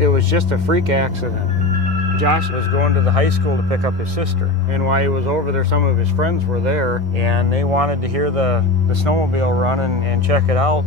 it was just a freak accident. Josh was going to the high school to pick up his sister, and while he was over there, some of his friends were there, and they wanted to hear the snowmobile run and check it out.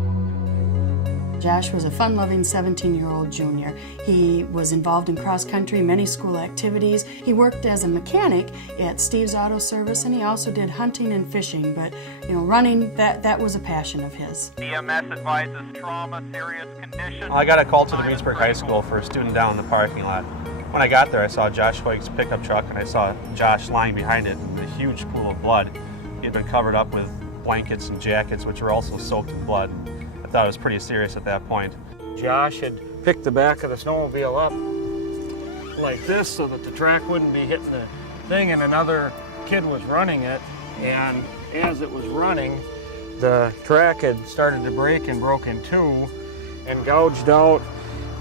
Josh was a fun-loving 17-year-old junior. He was involved in cross-country, many school activities. He worked as a mechanic at Steve's Auto Service, and he also did hunting and fishing, but running, that was a passion of his. EMS advises trauma, serious condition. I got a call to the Reedsburg High School for a student down in the parking lot. When I got there, I saw Josh Hoig's pickup truck, and I saw Josh lying behind it in a huge pool of blood. He had been covered up with blankets and jackets, which were also soaked in blood. I thought it was pretty serious at that point. Josh had picked the back of the snowmobile up like this so that the track wouldn't be hitting the thing, and another kid was running it, and as it was running, the track had started to break and broke in two and gouged out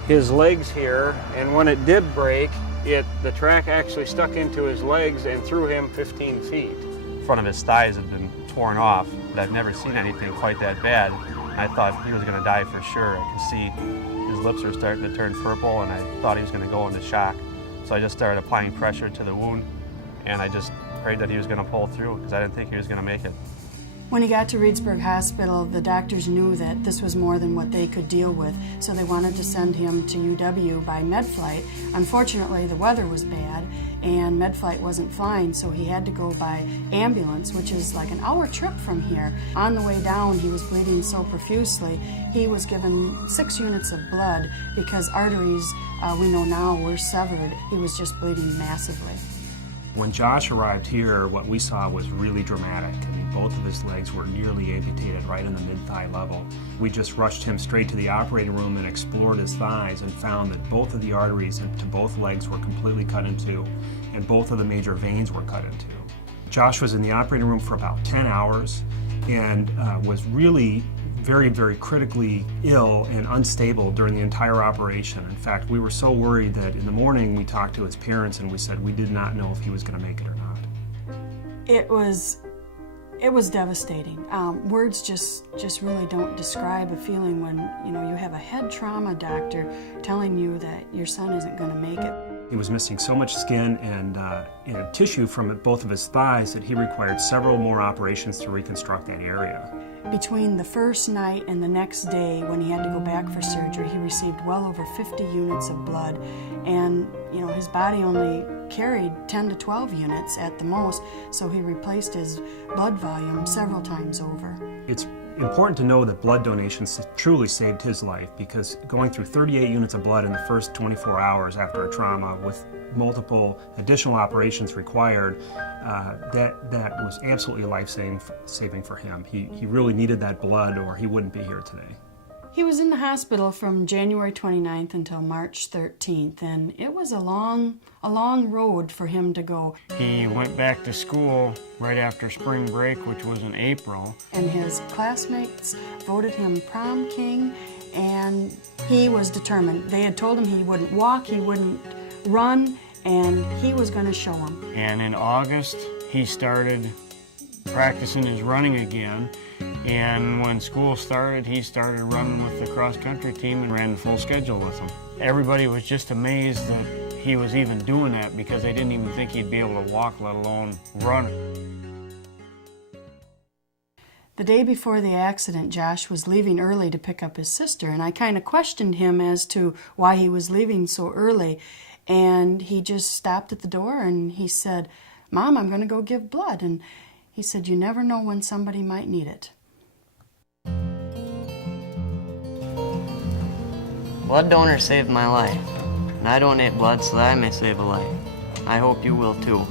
his legs here, and when it did break, the track actually stuck into his legs and threw him 15 feet. The front of his thighs had been torn off, but I've never seen anything quite that bad. I thought he was going to die for sure. I could see his lips were starting to turn purple, and I thought he was going to go into shock. So I just started applying pressure to the wound, and I just prayed that he was going to pull through because I didn't think he was going to make it. When he got to Reedsburg Hospital, the doctors knew that this was more than what they could deal with, so they wanted to send him to UW by med flight. Unfortunately, the weather was bad, and med flight wasn't flying, so he had to go by ambulance, which is like an hour trip from here. On the way down, he was bleeding so profusely, he was given 6 units of blood because arteries, we know now, were severed. He was just bleeding massively. When Josh arrived here, what we saw was really dramatic. I mean, both of his legs were nearly amputated right in the mid-thigh level. We just rushed him straight to the operating room and explored his thighs and found that both of the arteries to both legs were completely cut in two, and both of the major veins were cut in two. Josh was in the operating room for about 10 hours and was really very, very critically ill and unstable during the entire operation. In fact, we were so worried that in the morning we talked to his parents and we said we did not know if he was going to make it or not. It was devastating. Words just really don't describe a feeling when you have a head trauma doctor telling you that your son isn't going to make it. He was missing so much skin and tissue from both of his thighs that he required several more operations to reconstruct that area. Between the first night and the next day when he had to go back for surgery, he received well over 50 units of blood, and his body only carried 10 to 12 units at the most, so he replaced his blood volume several times over. It's important to know that blood donations truly saved his life, because going through 38 units of blood in the first 24 hours after a trauma with multiple additional operations required, that was absolutely life-saving for him. He really needed that blood or he wouldn't be here today. He was in the hospital from January 29th until March 13th, and it was a long road for him to go. He went back to school right after spring break, which was in April. And his classmates voted him prom king, and he was determined. They had told him he wouldn't walk, he wouldn't run, and he was going to show them. And in August, he started practicing his running again. And when school started, he started running with the cross-country team and ran the full schedule with them. Everybody was just amazed that he was even doing that because they didn't even think he'd be able to walk, let alone run. The day before the accident, Josh was leaving early to pick up his sister, and I kind of questioned him as to why he was leaving so early. And he just stopped at the door and he said, "Mom, I'm going to go give blood." And he said, "You never know when somebody might need it." Blood donors saved my life, and I donate blood so that I may save a life. I hope you will too.